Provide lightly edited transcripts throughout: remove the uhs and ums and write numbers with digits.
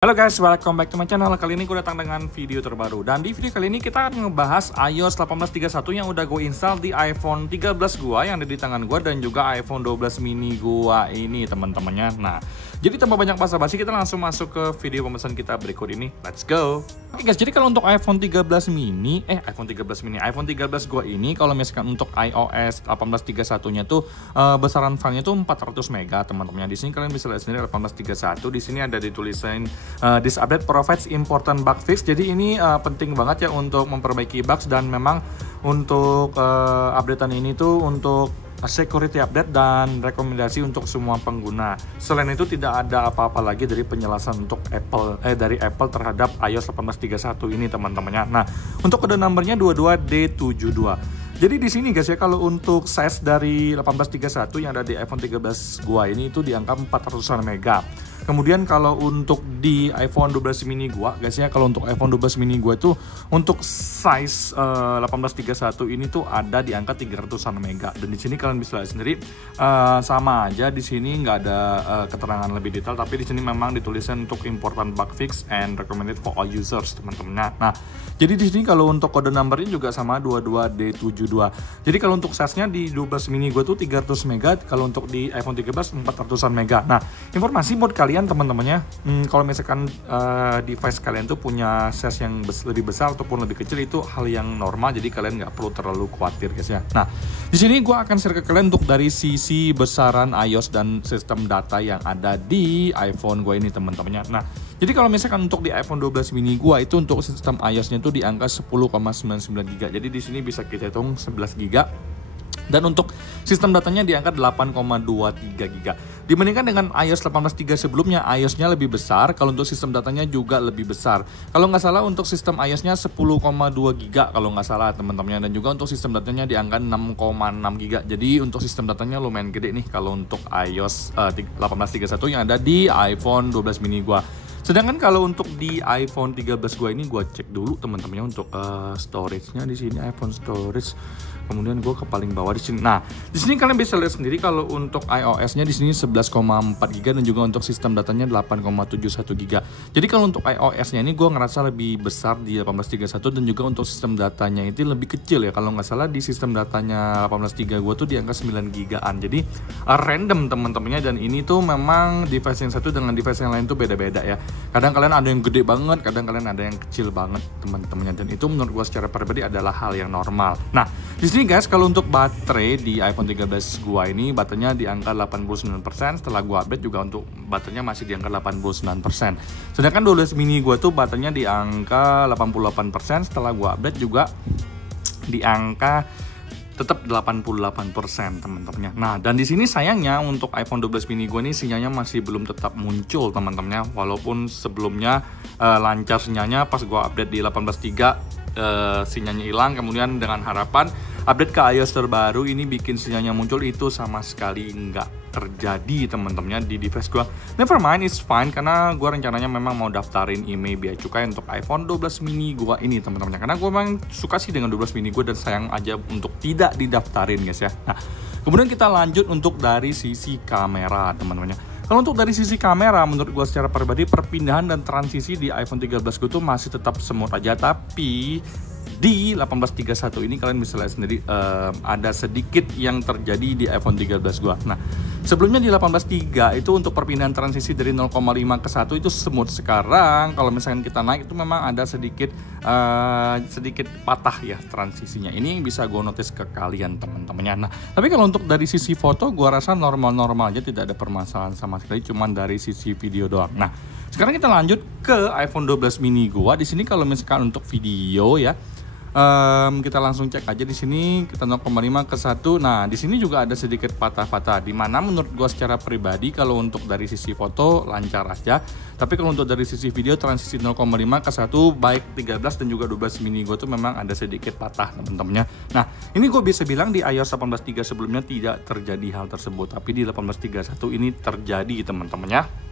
Halo guys, welcome back to my channel. Kali ini gue datang dengan video terbaru. Dan di video kali ini kita akan ngebahas iOS 18.31 yang udah gue install di iPhone 13 gua yang ada di tangan gue, dan juga iPhone 12 mini gua ini teman-temannya. Nah, jadi tanpa banyak basa-basi kita langsung masuk ke video pemesan kita berikut ini. Let's go. Oke guys, jadi kalau untuk iPhone 13 gua ini, kalau misalkan untuk iOS 18.31-nya tuh besaran filenya tuh 400 MB teman-temannya. Di sini kalian bisa lihat sendiri 18.31. Di sini ada ditulisin this update provides important bug fix. Jadi ini penting banget ya untuk memperbaiki bugs, dan memang untuk updatean ini tuh untuk security update dan rekomendasi untuk semua pengguna. Selain itu tidak ada apa-apa lagi dari penjelasan untuk dari Apple terhadap iOS 18.31 ini teman-temannya. Nah, untuk kode numbernya 22D72. Jadi di sini guys ya, kalau untuk size dari 18.31 yang ada di iPhone 13 gua ini itu di angka 400-an mega. Kemudian kalau untuk di iPhone 12 mini gua guys ya, kalau untuk iPhone 12 mini gua itu untuk size 18.31 ini tuh ada di angka 300-an mega. Dan di sini kalian bisa lihat sendiri sama aja, di sini nggak ada keterangan lebih detail, tapi di sini memang dituliskan untuk important bug fix and recommended for all users teman-teman. Nah, jadi di sini kalau untuk kode numbernya juga sama 22D72. Jadi kalau untuk size-nya di 12 mini gue tuh 300 mega, kalau untuk di iPhone 13 400-an mega. Nah, informasi buat kalian teman-temannya, kalau misalkan device kalian tuh punya size yang lebih besar ataupun lebih kecil, itu hal yang normal, jadi kalian nggak perlu terlalu khawatir guys ya. Nah, di sini gue akan share ke kalian untuk dari sisi besaran iOS dan sistem data yang ada di iPhone gue ini teman-temannya. Nah, jadi kalau misalkan untuk di iPhone 12 mini gua itu untuk sistem iOS-nya itu di angka 10,99 GB. Jadi di sini bisa kita hitung 11 GB. Dan untuk sistem datanya di angka 8,23 GB. Dibandingkan dengan iOS 18.3 sebelumnya, iOS-nya lebih besar, kalau untuk sistem datanya juga lebih besar. Kalau nggak salah untuk sistem iOS-nya 10,2 GB kalau nggak salah teman-temannya, dan juga untuk sistem datanya di angka 6,6 GB. Jadi untuk sistem datanya lumayan gede nih kalau untuk iOS 18.31 yang ada di iPhone 12 mini gua. Sedangkan kalau untuk di iPhone 13 gua ini, gua cek dulu teman-temannya untuk storage-nya di sini, iPhone storage. Kemudian gua ke paling bawah di sini. Nah, di sini kalian bisa lihat sendiri kalau untuk iOS-nya di sini 11,4 GB, dan juga untuk sistem datanya 8,71 GB. Jadi kalau untuk iOS-nya ini gua ngerasa lebih besar di 18.31, dan juga untuk sistem datanya itu lebih kecil ya. Kalau nggak salah di sistem datanya 18.3 gua tuh di angka 9 GB-an. Jadi random teman-temannya, dan ini tuh memang device yang satu dengan device yang lain tuh beda-beda ya. Kadang kalian ada yang gede banget, kadang kalian ada yang kecil banget teman-temannya, dan itu menurut gua secara pribadi adalah hal yang normal. Nah, di sini guys, kalau untuk baterai di iPhone 13 gua ini baterainya di angka 89%. Setelah gua update juga untuk baterainya masih di angka 89%. Sedangkan 12 mini gua tuh baterainya di angka 88%. Setelah gua update juga di angka tetap 88% teman-temannya. Nah, dan di sini sayangnya untuk iPhone 12 mini gue ini sinyalnya masih belum tetap muncul teman-temannya, walaupun sebelumnya lancar sinyalnya. Pas gue update di 18.3 sinyalnya hilang, kemudian dengan harapan update ke iOS terbaru ini bikin sinyalnya muncul, itu sama sekali nggak terjadi teman-temannya di device gua. Never mind, it's fine, karena gua rencananya memang mau daftarin IMEI Bea Cukai untuk iPhone 12 mini gua ini teman-temannya, karena gua memang suka sih dengan 12 mini gua, dan sayang aja untuk tidak didaftarin guys ya. Nah, kemudian kita lanjut untuk dari sisi kamera teman-temannya. Kalau untuk dari sisi kamera, menurut gue secara pribadi perpindahan dan transisi di iPhone 13 gue tuh masih tetap smooth aja, tapi di 18.31 ini kalian bisa lihat sendiri ada sedikit yang terjadi di iPhone 13 gua. Nah, sebelumnya di 18.3 itu untuk perpindahan transisi dari 0,5 ke 1 itu smooth. Sekarang kalau misalkan kita naik itu memang ada sedikit patah ya transisinya. Ini bisa gue notice ke kalian teman-temannya. Nah, tapi kalau untuk dari sisi foto gua rasa normal-normal aja, tidak ada permasalahan sama sekali, cuman dari sisi video doang. Nah, sekarang kita lanjut ke iPhone 12 mini gua. Di sini kalau misalkan untuk video ya, kita langsung cek aja di sini, kita 0,5 ke 1. Nah, di sini juga ada sedikit patah-patah, di mana menurut gua secara pribadi kalau untuk dari sisi foto lancar aja, tapi kalau untuk dari sisi video transisi 0,5 ke 1 baik 13 dan juga 12 mini gua tuh memang ada sedikit patah teman-temannya. Nah, ini gua bisa bilang di iOS 18.3 sebelumnya tidak terjadi hal tersebut, tapi di 18.31 ini terjadi teman-temannya.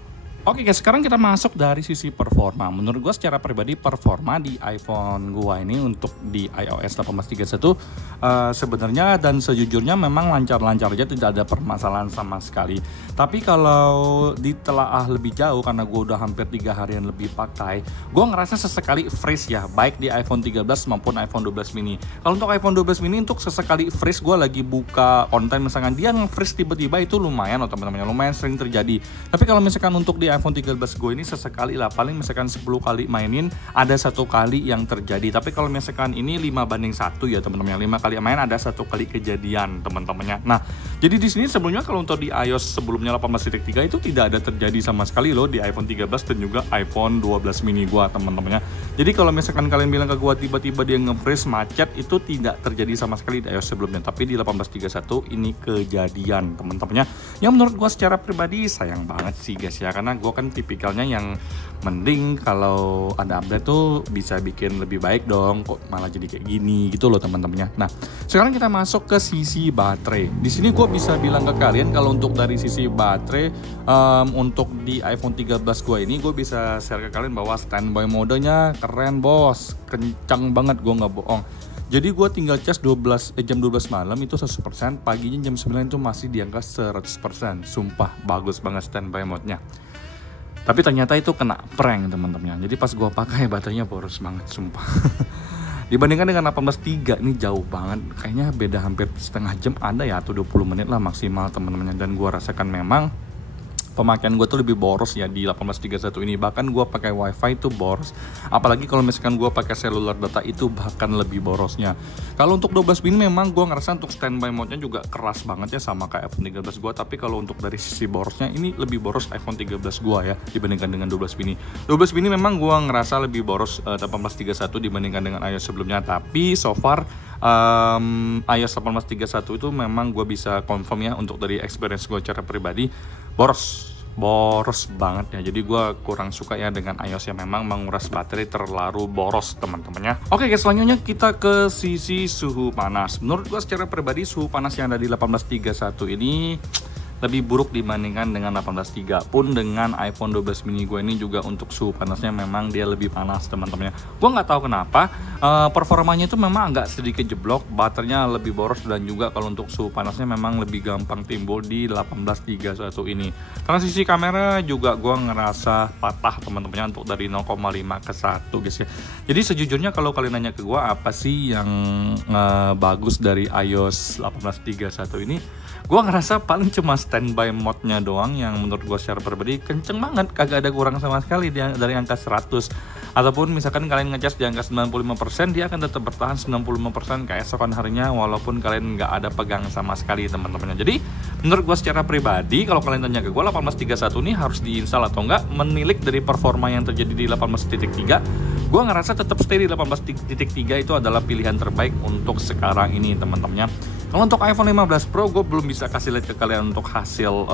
Oke guys, sekarang kita masuk dari sisi performa. Menurut gue secara pribadi performa di iPhone gue ini untuk di iOS 18.31 sebenarnya dan sejujurnya memang lancar-lancar aja, tidak ada permasalahan sama sekali. Tapi kalau ditelaah lebih jauh karena gue udah hampir 3 harian lebih pakai, gue ngerasa sesekali freeze ya, baik di iPhone 13 maupun iPhone 12 mini. Kalau untuk iPhone 12 mini untuk sesekali freeze, gue lagi buka konten misalkan dia nge-freeze tiba-tiba, itu lumayan loh teman-teman, lumayan sering terjadi. Tapi kalau misalkan untuk di iPhone 13 gue ini sesekali lah, paling misalkan 10 kali mainin ada 1 kali yang terjadi. Tapi kalau misalkan ini 5:1 ya teman-teman, 5 kali main ada 1 kali kejadian teman-temannya. Nah, jadi di sini sebelumnya kalau untuk di iOS sebelumnya 18.3 itu tidak ada terjadi sama sekali loh di iPhone 13 dan juga iPhone 12 mini gue teman-temannya. Jadi kalau misalkan kalian bilang ke gue tiba-tiba dia nge-freeze macet, itu tidak terjadi sama sekali di iOS sebelumnya. Tapi di 18.31 ini kejadian teman-temannya. Yang menurut gue secara pribadi sayang banget sih guys ya, karena gue kan tipikalnya yang mending kalau ada update tuh bisa bikin lebih baik dong, kok malah jadi kayak gini gitu loh teman-temannya. Nah, sekarang kita masuk ke sisi baterai. Di sini gue bisa bilang ke kalian kalau untuk dari sisi baterai untuk di iPhone 13 gue ini gue bisa share ke kalian bahwa standby modenya keren bos, kencang banget, gue nggak bohong. Jadi gue tinggal cas jam 12 malam itu 100%, paginya jam 9 itu masih di angka 100%. Sumpah bagus banget standby mode-nya. Tapi ternyata itu kena prank teman-teman. Jadi pas gue pakai baterainya boros banget, sumpah. Dibandingkan dengan 18.3 ini jauh banget. Kayaknya beda hampir setengah jam ada ya, atau 20 menit lah maksimal teman-teman. Dan gue rasakan memang pemakaian gue tuh lebih boros ya di 18.31 ini. Bahkan gue pakai wifi itu boros, apalagi kalau misalkan gue pakai cellular data itu bahkan lebih borosnya. Kalau untuk 12 mini memang gue ngerasa untuk standby mode-nya juga keras banget ya, sama kayak iPhone 13 gue. Tapi kalau untuk dari sisi borosnya ini lebih boros iPhone 13 gue ya dibandingkan dengan 12 mini. 12 mini memang gue ngerasa lebih boros 18.31 dibandingkan dengan iOS sebelumnya. Tapi so far iOS 18.31 itu memang gue bisa confirm ya, untuk dari experience gue secara pribadi boros banget ya. Jadi gue kurang suka ya dengan iOS yang memang menguras baterai terlalu boros teman-temannya. Oke guys, selanjutnya kita ke sisi suhu panas. Menurut gue secara pribadi suhu panas yang ada di 18.31 ini lebih buruk dibandingkan dengan 18.3. Pun dengan iPhone 12 mini gue ini juga untuk suhu panasnya memang dia lebih panas teman-temannya. Gue nggak tahu kenapa performanya itu memang agak sedikit jeblok, baterainya lebih boros, dan juga kalau untuk suhu panasnya memang lebih gampang timbul di 18.31 ini. Transisi kamera juga gue ngerasa patah teman-temannya untuk dari 0,5 ke 1 guys ya. Jadi sejujurnya kalau kalian nanya ke gue apa sih yang bagus dari iOS 18.31 ini, gue ngerasa paling cuma standby mode-nya doang yang menurut gue secara pribadi kenceng banget, kagak ada kurang sama sekali dari angka 100. Ataupun misalkan kalian ngecas di angka 95%, dia akan tetap bertahan 95% keesokan harinya walaupun kalian nggak ada pegang sama sekali teman-temannya. Jadi menurut gue secara pribadi kalau kalian tanya ke gue 18.31 ini harus diinstal atau enggak, menilik dari performa yang terjadi di 18.3, gue ngerasa tetap stay di 18.3 itu adalah pilihan terbaik untuk sekarang ini teman-temannya. Kalau untuk iPhone 15 Pro gue belum bisa kasih lihat ke kalian untuk hasil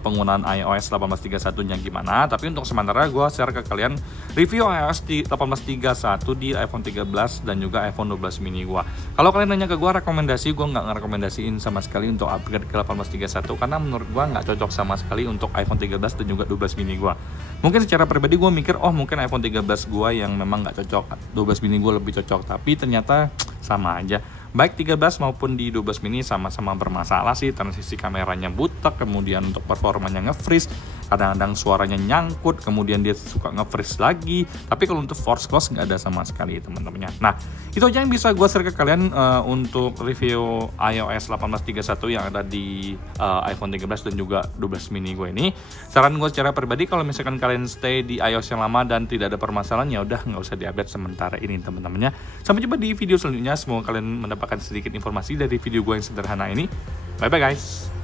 penggunaan iOS 18.31-nya gimana. Tapi untuk sementara gue share ke kalian review iOS di 18.31 di iPhone 13 dan juga iPhone 12 mini gue. Kalau kalian nanya ke gue rekomendasi, gue nggak ngerekomendasiin sama sekali untuk upgrade ke 18.31 karena menurut gue nggak cocok sama sekali untuk iPhone 13 dan juga 12 mini gue. Mungkin secara pribadi gue mikir mungkin iPhone 13 gue yang memang nggak cocok, 12 mini gue lebih cocok, tapi ternyata sama aja. Baik 13 maupun di 12 mini sama-sama bermasalah sih. Transisi kameranya butek, kemudian untuk performanya nge-freeze, kadang-kadang suaranya nyangkut, kemudian dia suka nge-freeze lagi. Tapi kalau untuk force close nggak ada sama sekali teman-temannya. Nah, itu aja yang bisa gue share ke kalian untuk review iOS 18.31 yang ada di iPhone 13 dan juga 12 mini gue ini. Saran gue secara pribadi kalau misalkan kalian stay di iOS yang lama dan tidak ada permasalahan, ya udah nggak usah diupdate sementara ini teman-temannya. Sampai jumpa di video selanjutnya. Semoga kalian mendapatkan sedikit informasi dari video gue yang sederhana ini. Bye bye guys.